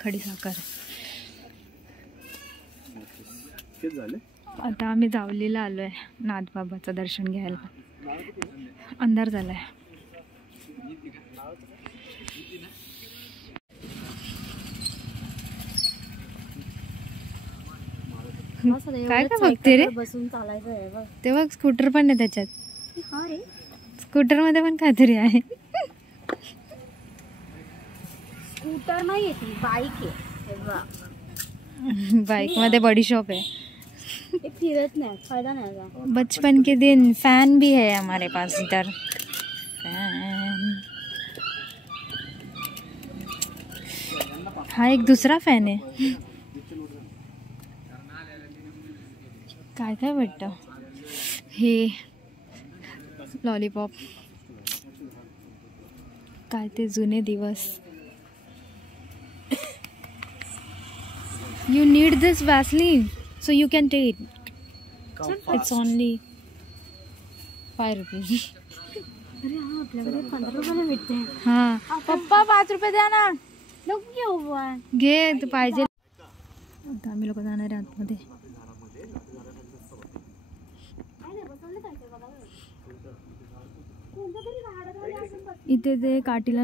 खडीसाखर. आता आम्ही जावलीला आलोय नाथबाबाचं दर्शन घ्यायला. अंधार झालाय. काय काय बघते रे? बसून चालायचं आहे बघ. ते बघ स्कूटर पण आहे त्याच्यात. हा रे, स्कूटर मध्ये पण काहीतरी आहे. स्कूटर नाही ती बाईक आहे. बाइक मध्ये बड़ी शॉप है. फिरत नाही, फायदा नाही. बचपन के दिन फैन भी है हमारे पास इधर. फैन हा एक दूसरा फैन आहे. काय काय भेटतं हे लॉलीपॉप. काय ते जुने दिवस. You need this Vaseline, so you can take it. It's only 5 rupees. अरे हा, आपल्याकडे 15 रुपयाला भेटते. हाँ पप्पा 5 रुपये द्या ना. नको घेऊ बा. घे तू पाहिजे. आता आम्ही लोक जाणार आहे आतमध्ये. इथे ते काठीला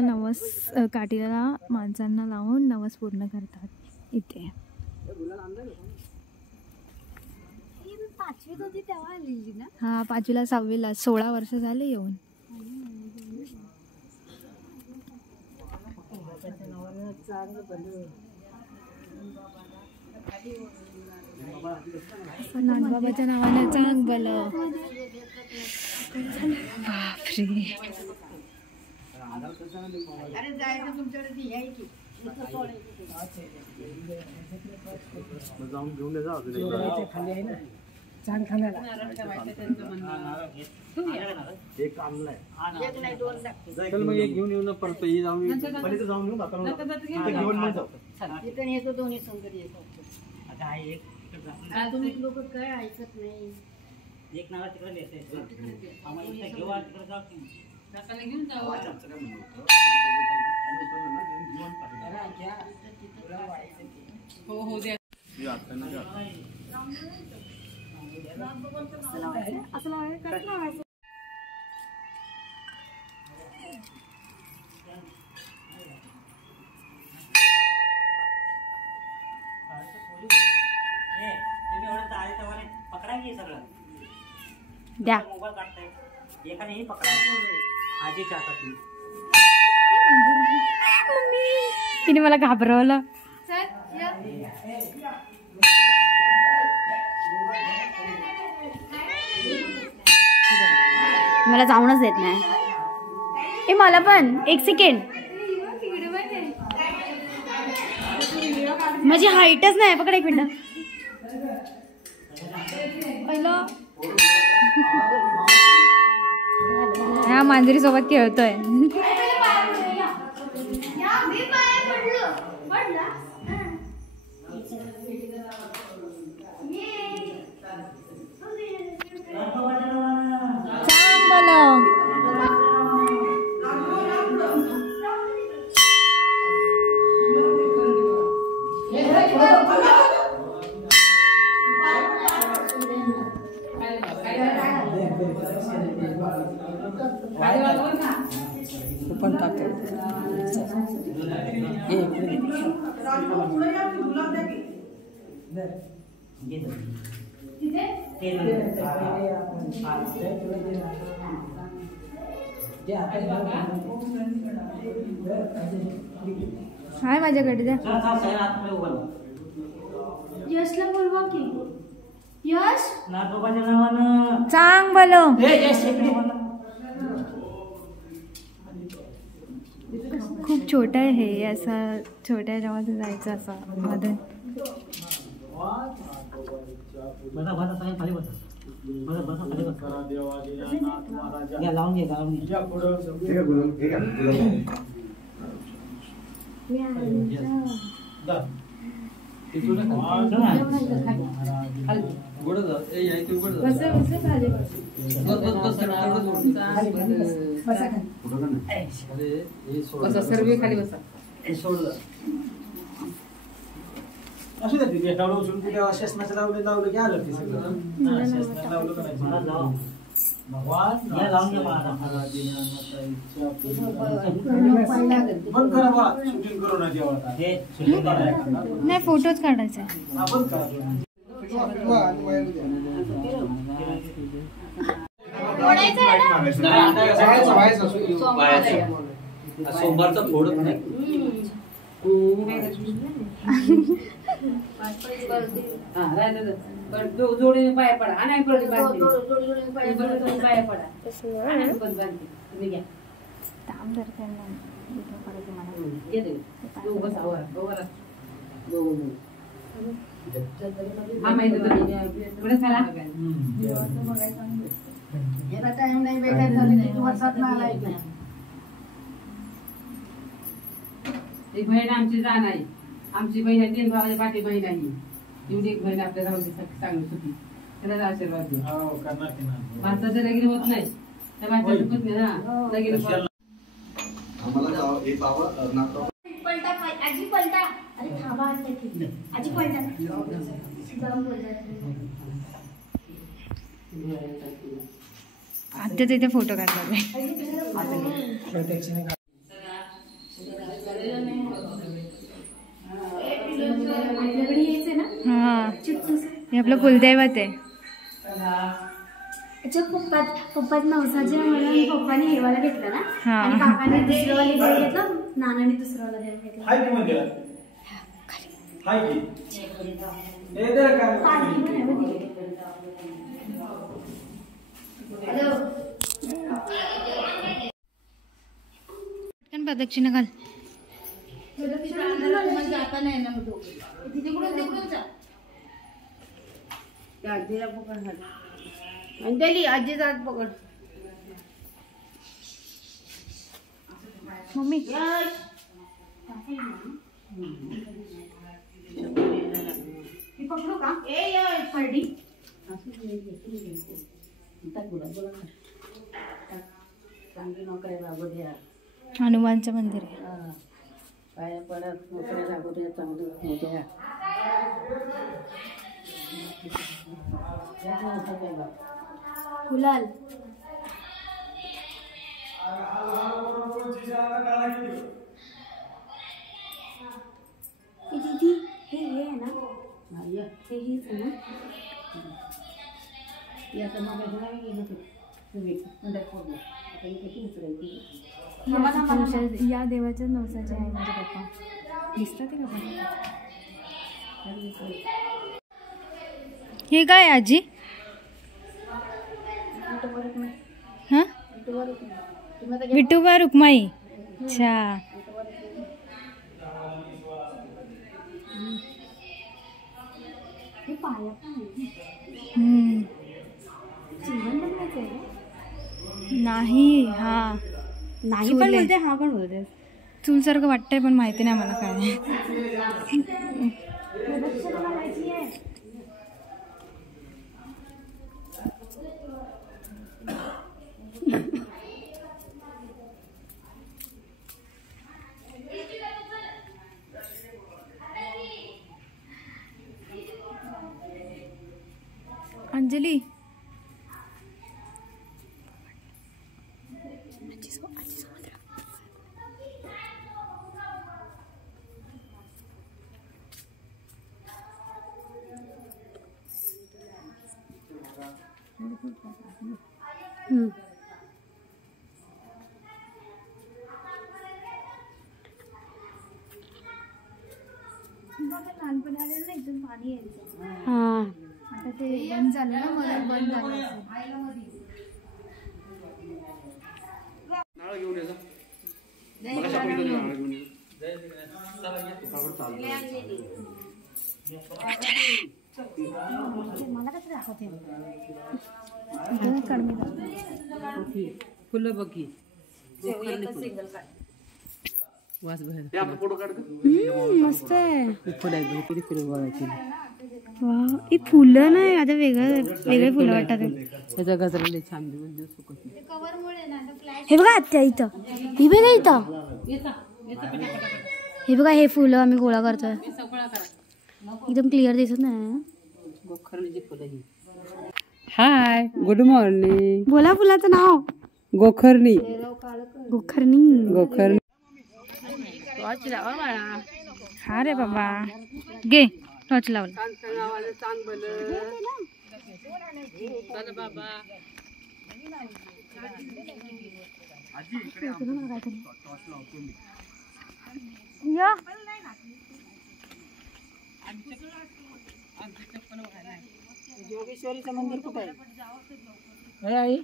माणसांना लावून नवस पूर्ण करतात इथे. 5वीत होती तेव्हा आलेली ना. हा 5वीला 6वीला 16 वर्ष झाले येऊन. नाथबाबाच्या नावाने चांग बल. बापरे. छान खाण्याला चल मग एक घेऊन येऊ ना परत जाऊन येतो दोन्ही संकट येतो. तुम्ही लोक काय ऐकत नाही. एक नावा तिकडे घेऊन जाऊ. हो हो द्या. द्या. तिने मला घाबरवलं. मला जाऊनच देत नाही. ए मला पण 1 सेकंड. माझी हाईटच नाही. पकड 1 मिनिट. पहिलं ह्या मांजरी सोबत खेळतोय. पण टाकते. हाय माझ्याकडे द्या. यशला बोलवा की. यश नाथबाबाच्या नावानं चांग बोलो. खूप छोटा आहे हे. असं छोट्या ह्याच्यामध्ये जायचं असं मध्ये. लावून घे लावून सर्व खाली बसा. असू द्या ते भेटावलं उचलून कुठे शासनाचं लावलं की आलं ते सगळं शासनाचं लावलं का नाही भगवान या लावून घ्या मला बंद करा बा शूटिंग करू नये देवाला हे शूटिंग नाही फोटोच काढायचे बंद करा सोमवारचा फोडत नाही जोडीने पाया पडा आणि पाया पडा तुम्ही घ्या काम करते एक बहीण आमची जाण आहे आमची बहीण आहे 3 भावाची पाठी बहीण आहे एवढी एक बहीण आपल्या गावाची चांगली सुखी त्याला आशीर्वाद दे भारतात लगीन होत नाही त्या माझ्या पत्नी हा लगीन आजी पलटा अरे थांबा आजी पलटा आता तिथे फोटो काढतात हा हे आपलं कुलदैवत आहे पप्पाच नवसाचे म्हणून पप्पाने हेवाला घेतला ना आणि काकाने दुसरं वाले देव घेतलं नानाने दुसरं वाला देव घेतला हाय की मंदिरात हाय की हे जरा काय प्रदक्षिणा घाल आजीला पकड अंजली आजीचा हात पकड मम्मी पकडू का हळदी चांगली नोकरी लागू द्या हनुमानचं मंदिर आहे पाया पडत नोकरी लागू द्या चांगली होऊ द्या फुलाल दीदी हे आहे ना हे हीच आहे ना याचा मग गेलं तुम्ही फोडलं आता मी कशी उचलायची या देवाच्या नवसाचे आहे माझे पप्पा दिसतात ते का हे काय आजी हा विठोबा रुक्माई अच्छा नाही हा नाही पण बोलते हा पण बोलते चूल सारखं वाटतंय पण माहिती नाही मला काय अंजली लहानपणी आलेलं ना इथून पाणी यायचं आता ते बंद झालं ना म्हणून बंद झालं मला कसं दाखवते फुलं बघी वास मस्त आहे फुलं वा ही फुलं नाही आता वेगळे फुलं वाटतात त्याचा गजरा छान हे बघा आत्या इथं ही बघा इथं हे बघा हे फुलं आम्ही गोळा करतोय एकदम क्लिअर दिसत नाही. गोखरणीची फुलं ही. हाय, गुड मॉर्निंग. बोला फुलाचं नाव. गोखरणी. गोखरणी. गोखरणी. हा रे बाबा, घे टॉर्च लावला. या योगेश्वरीचं मंदिर कुठे आहे आई?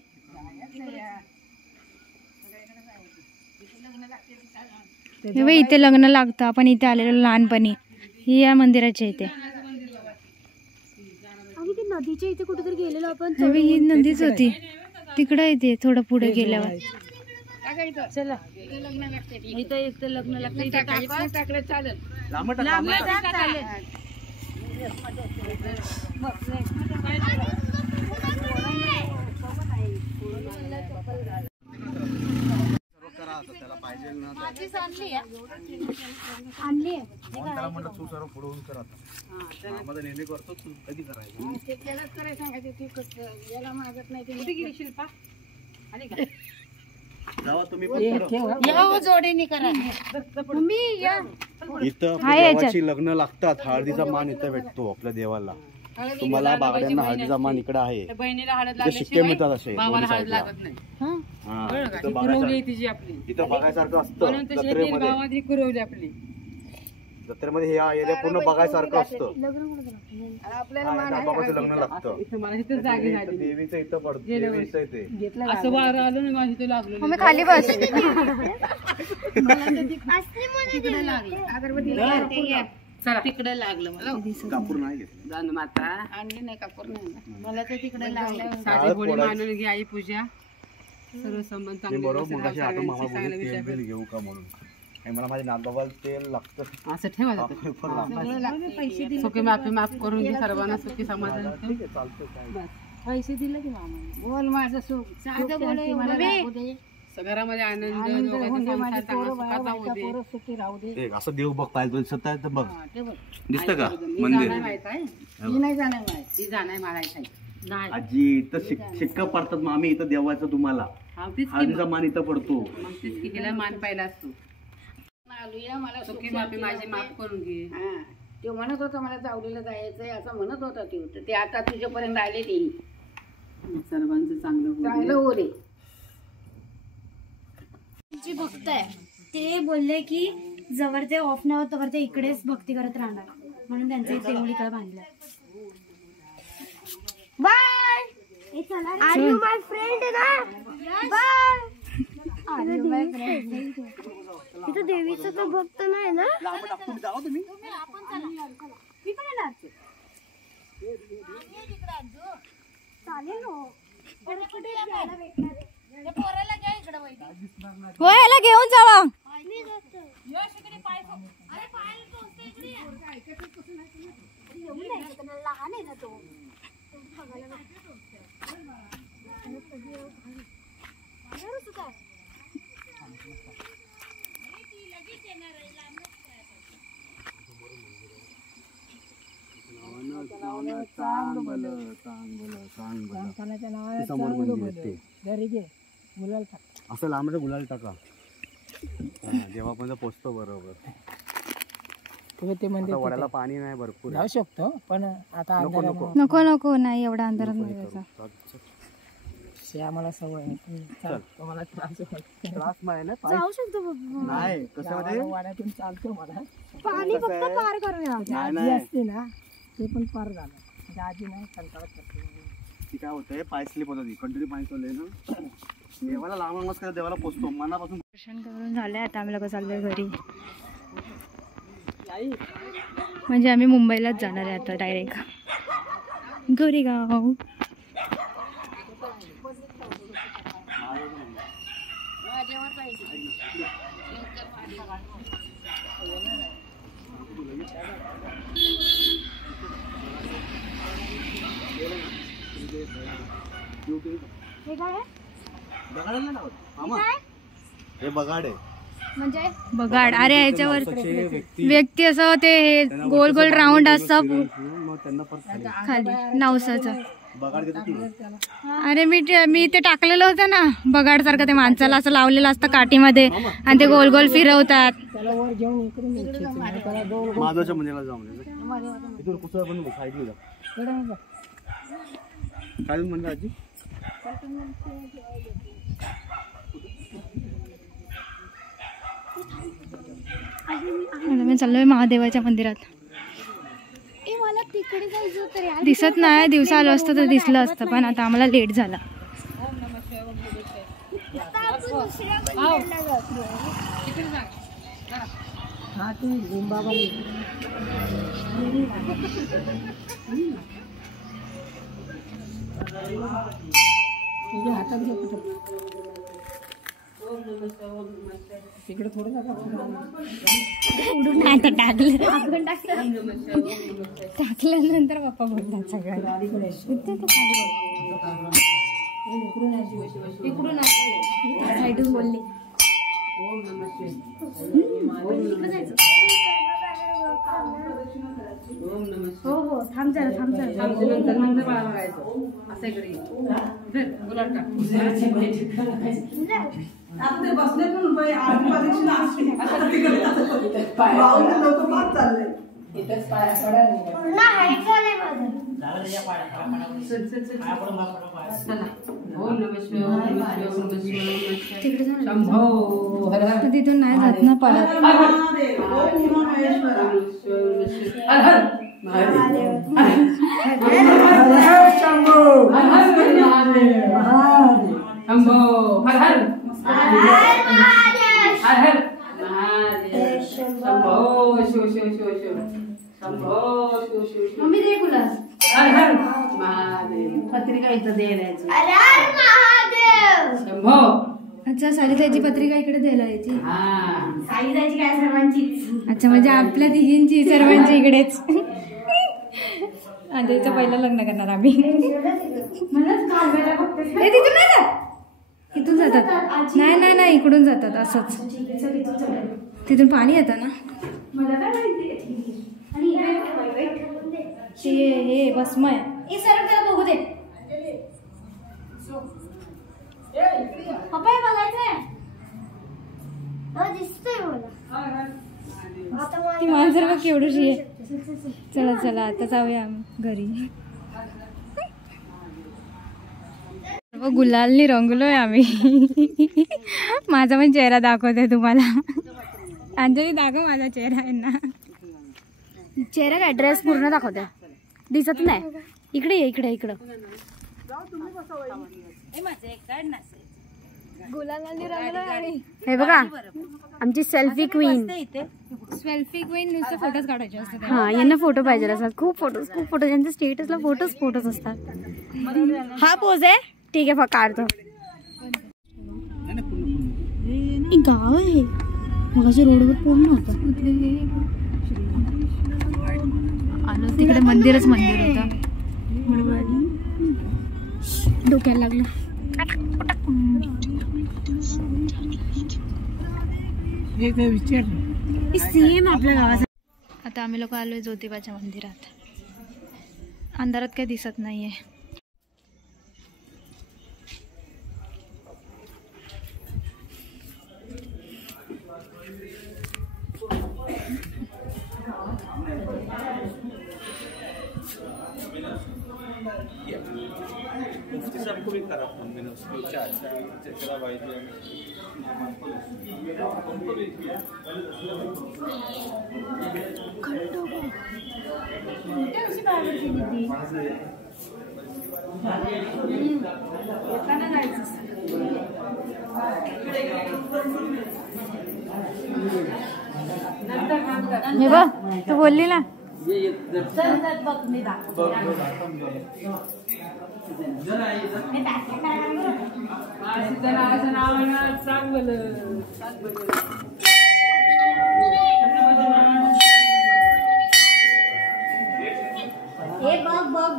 हे बघ, इथे लग्न लागतं. आपण इथे आलेलो लहानपणी. ही या मंदिराच्या इथे. आम्ही ते नदीच्या इथे कुठेतरी गेलेलो आपण. हे बघ, ही नदीच होती. तिकडे येते थोडं पुढे गेल्यावर. चला, इथं लग्न लागतं. टाकलं चालेल. इथं देवाची लग्न लागतात. हळदीचा मान इथं भेटतो आपल्या देवाला. तुम्हाला बागड्यांना हळदीचा मान इकडे आहे. बहिणीला हळद इथे शिक्के मिळतात असे. भावाला हळद लागत नाही. इथं बघायसारखं असतं जत्रेमध्ये. जत्रेमध्ये हे एरिया पूर्ण बघायसारखं असतं. बाबाचं लग्न लागतं. देवीचं इथं पडतं. देवीचं इथे असं वारं आलं ना माझी ते लागलं. मग खाली बस. तिकडे लागलं मला. कापूर नाही घेतलं. माता आणली नाही, कापूर नाही. मला तर तिकडे लागलं. साधी होळी मानून घे आई पूजा. सर्व संबंध चांगले. बरोबर मग अशी आता मामा बोलले तेल बिल घेऊ का म्हणून. मला माझ्या नातबाबाला तेल लागतं. असं ठेवा. सुखी माफी माफ करून घे सर्वांना. सुखी समाधान. पैसे दिले की मामा. बोल माझं सुख. घरामध्ये आनंद, असं देव बघ पाहिजे दिसत आहे तर बघ. दिसत का मंदिर? आजी इथं शिक्का पडतात मामी. इथं देवाचं तुम्हाला हळदीचा मान इथं पडतो. मान पाहिला असतो. सुखी माफी माझी माफ करून घे. तो म्हणत होता मला जावलीला जायचंय असं म्हणत होता. ते आता तुझ्यापर्यंत आले. ते सर्वांचं चांगलं हो रे. जे भक्त आहे ते बोलले की जवळ ते ऑफ नाही होत तवर ते इकडेच भक्ती करत राहणार, म्हणून त्यांचं एक देऊळ इकडे बांधलं. Bye. Are you my friend ना? Bye. Are you my friend. इथं देवीचं तर भक्त नाही ना? मी पण येणार. चालेल हो. हो, याला घेऊन जावा. लहान आहे ना तो. असं लांब गुलाल टाका. देवापर्यंत पोचतो बरोबर. वड्याला पाणी नाही भरपूर. जाऊ शकतो पण आता नको नको नाही एवढा अंधारात जायचा. आम्हाला सवय तुम्हाला त्रास नाही ना. जाऊ शकतो नाही कसं वाड्यातून चालतो मला. पाणी फक्त पार करूया. आजी असते ना ते पण पार झालं. आजी नाही कंटाळा करते. ती काय होतंय पाय स्लिप होत. कंटिन्यू पाणी चाललंय ना. देवाला लांब नमस्कार देवाला पोचतो मनापासून. दर्शन करून झालंय. आता आम्ही लोक चाललोय घरी. म्हणजे आम्ही मुंबईलाच जाणार आहे आता डायरेक्ट गोरेगाव. हे बगाड आहे. म्हणजे बगाड. अरे ह्याच्यावर व्यक्ती असं ते गोल गोल राऊंड असतं खाली नवसाचं. अरे मी ते टाकलेलं होतं ना बगाड सारखं, ते माणसाला असं लावलेलं असतं काठीमध्ये आणि ते गोल गोल फिरवतात. महादेवाच्या मंदिराला जाऊन इथून कुसळ पण साईडला काय म्हणलं आजी. मी चाललोय महादेवाच्या मंदिरात. मला तिकडे जायचं होतं रे. दिसत नाही, दिवसा आलो असतं तर दिसलं असतं, पण आता आम्हाला लेट झाला. आता टाकल्यानंतर पप्पा बोलतात सगळं. साईडून बोलले. हो हो थांब जरा थांब जरा. तिथून नाही जात ना पळत. मम्मी दे गुलास. पत्रिका इथं द्यायची. अच्छा, साईदाची पत्रिका इकडे द्यायला यायची. साईदाची काय सर्वांची. अच्छा, म्हणजे आपल्या तिघींची सर्वांची इकडेच. आजचं पहिलं लग्न करणार आम्ही. तिथून नाही जात, इथून जातात. नाही नाही इकडून जातात असंच. तिथून पाणी येतं ना. मला काय माहिती. हे भस्म आहे. हे सर्व त्याला बघू दे. पप्पा हे बघायचंय. दिसतंय मला. ती मांजर बघ केवढीशी आहे. चला चला आता जाऊया घरी. गुलालनी रंगलोय आम्ही. माझा पण चेहरा दाखवते तुम्हाला. अंजली दाखव माझा चेहरा आहे ना. चेहरा काय ड्रेस पूर्ण दाखवते. दिसत नाही. इकडे ये इकडे इकडं. हे बघा आमची सेल्फी क्वीन. सेल्फी क्वीन नुसतं फोटोज काढायचे असतात. हा यांना फोटो पाहिजे असतात. खूप फोटो त्यांच्या स्टेटसला फोटोच असतात. हा पोज आहे ठीक आहे काढतो. गाव आहे मग रोडवर पूर्ण होतं. आलो तिकडे मंदिर होतं. डोक्याला लागलं. सेम आपल्या गावात. आता आम्ही लोक आलोय ज्योतिबाच्या मंदिरात. अंधारात काही दिसत नाहीये. हे बघ तू बोलली ना. हे बघ बघ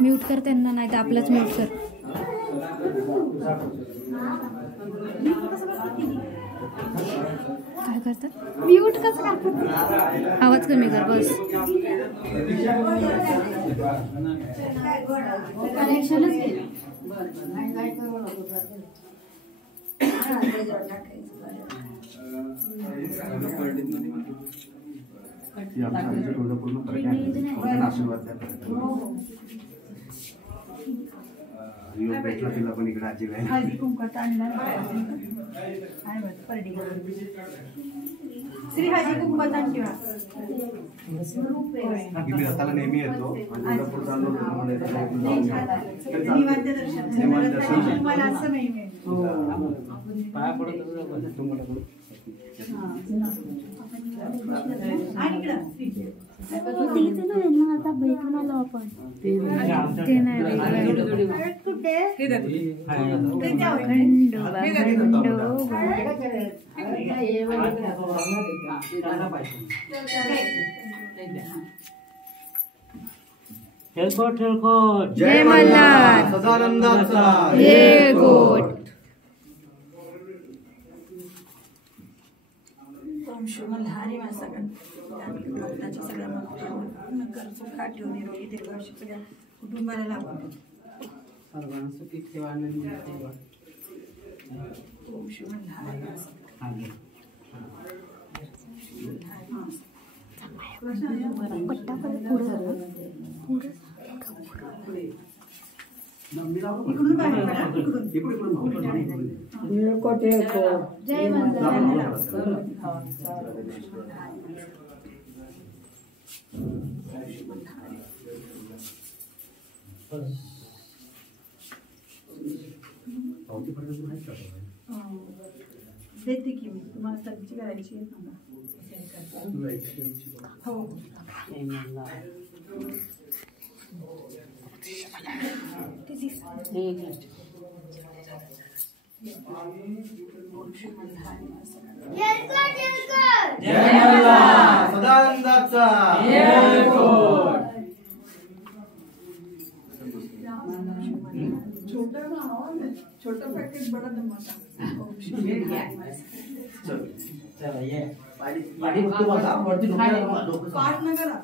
म्यूट कर त्यांना, नाही तर आपलंच म्यूट कर. काय करतात? म्यूट कसं करतात? आवाज कमी कर बस. तिला पण इकडे आजी श्री हळदी कुंकवात आणखी रथाला नेहमी येतो. तुम्हाला असं नाही पाया पडत आता भेटून आलो आपण. ते नाही हेलकोट हेलकोट. जय मल्हार. सदानंदाचा हे गोट. मल्हारी माझा भक्ताच्या सगळ्या नगर सुखा ठेवून निरोगी दीर्घायुष्य सगळ्या कुटुंबाला लाभून सर्वांना सुखी ठेवा, आनंदी ठेवा. ओम श्री मल्हारी जय देते की मी तुम्हाला सब्जी करायची आहे सांगा. हो सदानंदाचा छोटा पॅकेट बडा धमाका. चला ये. पाठ न करा.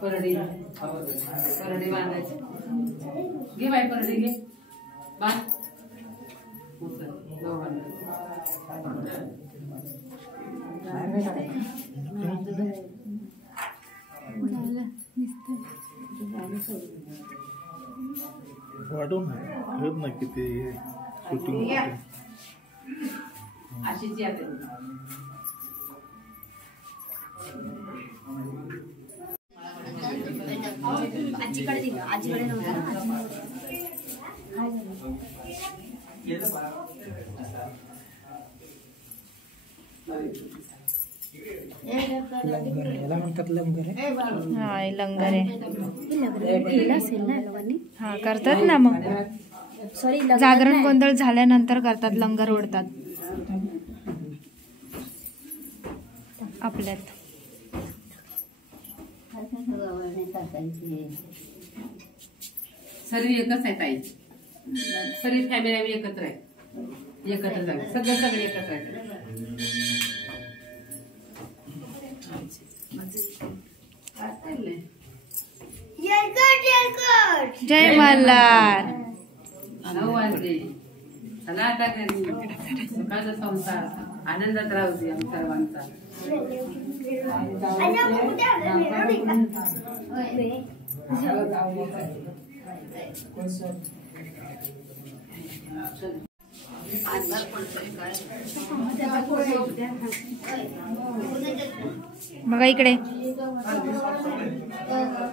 परडी परडी बांधायची. घे बाई परडी घे बांध. वाढून कळत नाही किती शूटिंग अशीच यात्रा. आजीकडे दिलं. आजीकडे नव्हतं. याला म्हणतात लंगर. हा हे लंगर आहे. हा करतात ना. मग जागरण गोंधळ झाल्यानंतर करतात, लंगर ओढतात आपल्यात. सरी एकच आहे ताई. सरी फॅमिली आम्ही एकत्र आहे. एकत्र झाले सगळे एकत्र आहे. जय मल्हार. 9 वाजले. चला आता घरी. सुखाचा संसार आनंदात राहू दे आम्ही सर्वांचा. बघा इकडे.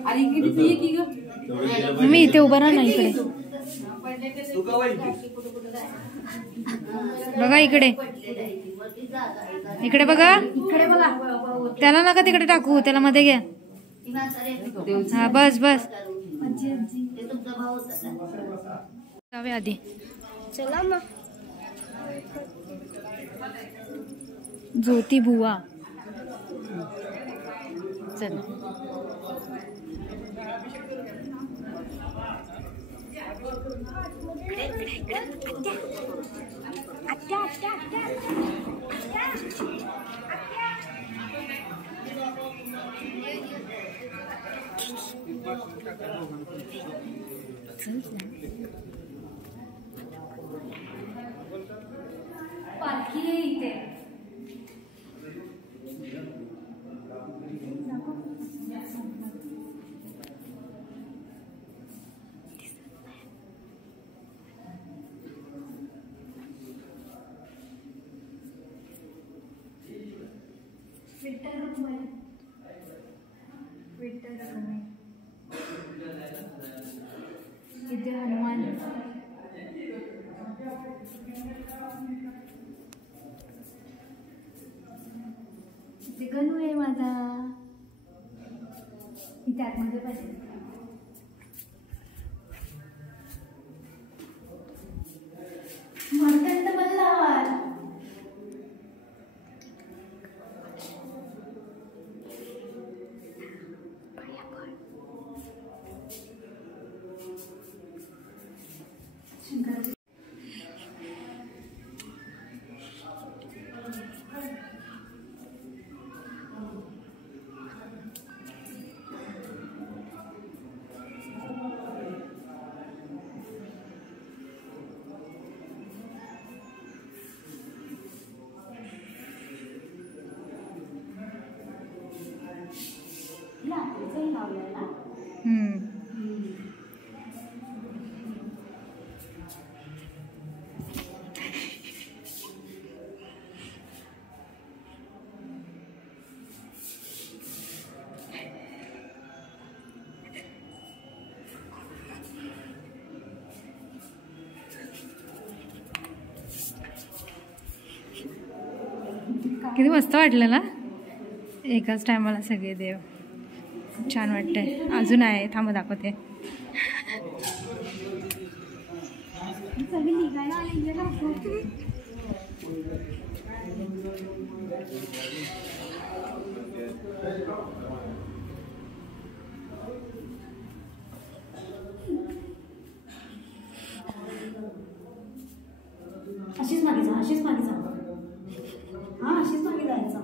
आणि इकडे ती की ग मी इथे उभा राहा ना इकडे. बघा इकडे इकडे बघा त्याला नका तिकडे टाकू, त्याला मध्ये घ्या. हा बस बस जाऊया आधी. चला मग. ज्योती बुवा चल. पालखी आहे इथे. इथे हनुमान. इथे गणू आहे माझा. इथे आतमध्ये पाहिजे. म्हणतात बल्लावर. किती मस्त वाटलं ना एकाच टायमाला सगळे देव. छान वाटतंय. अजून आहे, थांब दाखवते. अशीच मागे जा, अशीच मागे जा. हा अशीच मागे जायचं.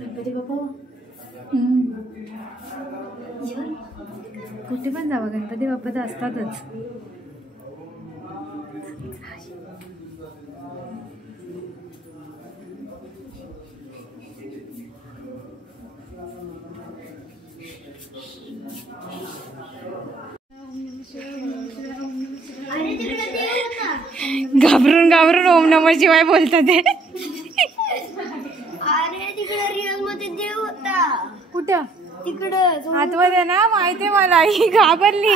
गणपती बाप्पा कुठे पण जावं गणपती बाप्पा तर असतातच. घाबरून घाबरून ओम नमः शिवाय बोलतात ते. अरे तिकडे रिअल मध्ये देव होता. कुठं? तिकडं आतमध्ये ना, माहिती मला. ही घाबरली.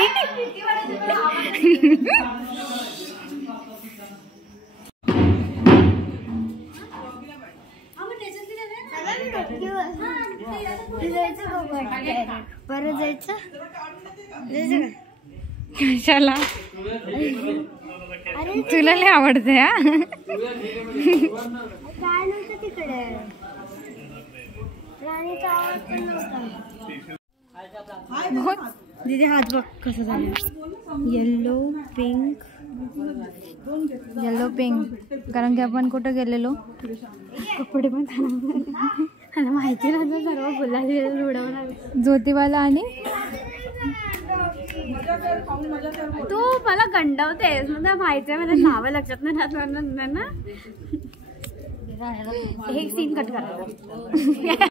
परत जायचं कशाला? तुला लय आवडते. हा काय नव्हतं तिकडे. राणीचा आवाज पण नव्हता. दीदी हात बघ कसं झालं. Yellow pink yellow pink. कारण की आपण कुठं गेलेलो, कपडे पण मला माहिती नव्हतं सर्व गुलाबी उडवणार. ज्योतिबाला आणि तू मला गंडावतेस. मला माहिती आहे, मला नावं लक्षात नाही राहत ना. हे सीन कट करा.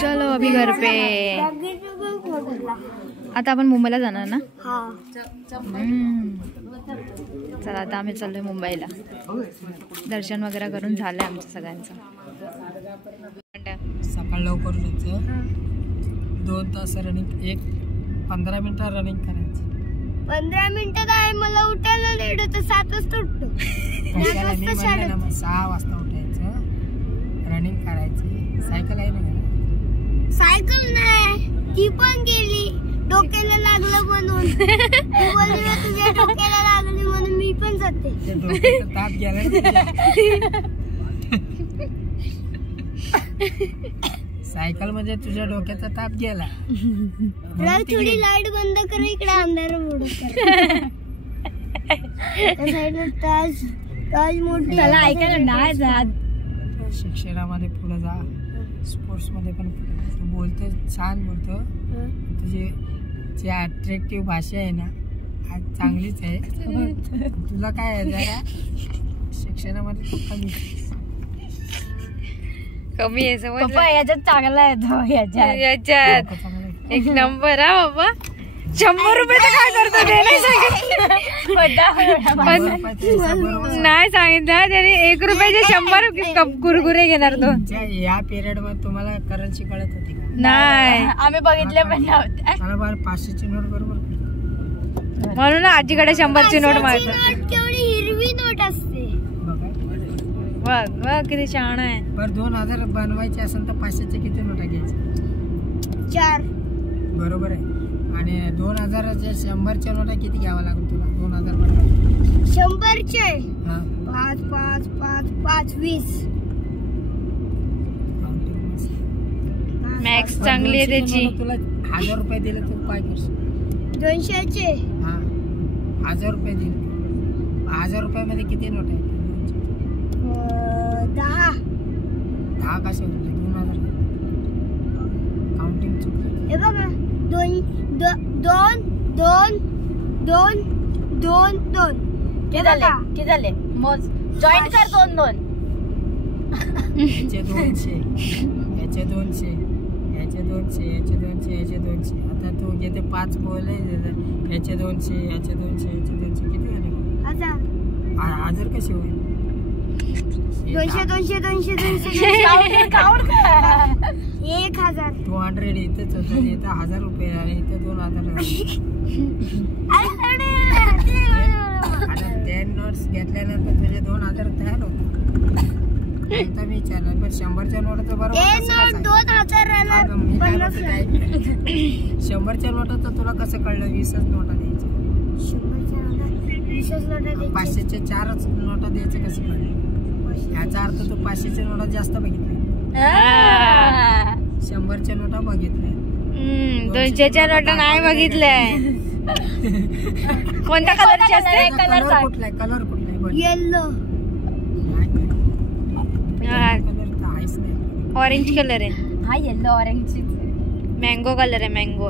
चलो अभी घर पे. आता आपण मुंबईला जाणार ना. चला आता आम्ही चाललोय मुंबईला. दर्शन वगैरे करून झालंय आमचं सगळ्यांचं. सकाळ लवकर उठायचं, 2 तास रनिंग, 15 मिनिटं रनिंग करायचं. 15 मिनिटात आहे, मला उठायला लेट होतं, 7 वाजता उठतो. 6 वाजता उठायचं, रनिंग करायची. सायकल आहे ना घरात? सायकल नाही, ती पण गेली, डोक्याला लागलं म्हणून. तुझ्या डोक्याला लागली म्हणून मी पण जाते. ताप गेला. सायकल म्हणजे तुझ्या डोक्याचा ताप गेला. थोडी लाईट बंद कर, इकडे अंधार त्याला ऐकायला नाही जात. शिक्षणामध्ये पुढे जा, स्पोर्ट्स मध्ये पण पुढे. तू बोलतो, छान बोलतो. तुझी जी अट्रॅक्टिव्ह भाषा आहे ना, चांगलीच आहे. तुला काय आहे, जरा शिक्षणामध्ये कमी आहे समज. पप्पा याच्यात चांगला येतो, याच्यात एक नंबर. हा बाबा, 100 रुपये तर काय करतो ते नाही सांगितलं. नाही सांगितलं तरी 1 रुपयाचे 100 कुरकुरे घेणार तो. या पिरियड मध्ये तुम्हाला करन्सी कळत होती का? नाही, आम्ही बघितले पण नव्हते. 500ची नोट बरोबर, म्हणून आजीकडे 100ची नोट मारतो. केवढी हिरवी नोट असते. बघ बघ किती छान आहे. बरं 2000 बनवायचे असेल तर 500चे किती नोटा घ्यायच्या? 4. बरोबर आहे. आणि 2000च्या 100च्या नोटा किती घ्यावा लागेल तुला? 2000 बनवायचे 100चे 5 5 5 5 20. मॅक्स चांगली आहे त्याची. तुला 1000 रुपये दिले तू काय करशील? 200चे 1000 रुपये दिले. 1000 रुपयामध्ये किती नोट आहे? 10 कसे होते? 2000 काउंटिंग चुकलं. हे बघा, 2 2 2 2 2 2. किती झाले? मोज, जॉईंट कर 2 2. याचे 200, याचे 200, याचे 200, याचे 200, याचे 200. आता तू जिथे 5 बोलले, याचे 200, याचे 200, याचे 200 किती झाले? 1000 कसे होईल? 200 200 200 200 1000. 200 इथेच होतं, इथं 1000 रुपये आहे, इथं 2000 आहे. आता 10 नोट्स घेतल्यानंतर तुझे 2000 तयार होते. आता मी विचारलं, पण 100च्या नोटाचं बरोबर 100च्या नोटाचं तुला कसं कळलं? 20च नोटा द्यायच्या. 500च्या 4च नोटा द्यायचं कसं कळलं? याचा अर्थ तू 500च्या नोटा जास्त बघितल्या, 100च्या नोटा बघितल्या, 200च्या नोटा नाही बघितल्या. कोणत्या कलरची असते? कलर कुठला आहे? कलर कुठला आहे? येलो. कलर तर आहेच नाही. ऑरेंज कलर आहे. हा येलो ऑरेंज. मँगो कलर आहे. मँगो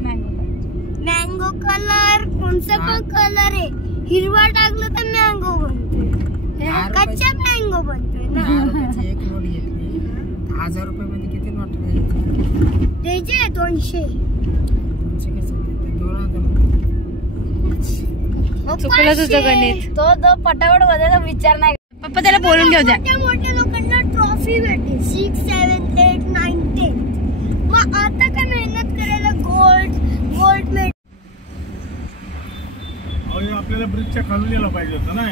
कलर कोणता पण कलर आहे. हिरवा टाकलं तर मँगो बनतोय, कच्चा मँगो बनतोय ना. 10 रुपयाची एक नोट घेतली, 1000 रुपये मध्ये किती नोट द्यायचे? 200. 200 कसं? 2000 चुकलं तुझं गणित. तो पटापट बदलायचा विचार नाही. पप्पा त्याला बोलून घेऊ द्या. मोठ्या लोकांना ट्रॉफी भेटते 6 7 8 9 10. मग आता काय मेहनत करायला गोल्ड मेडल. आपल्याला ब्रिजच्या खालून यायला पाहिजे होतं ना.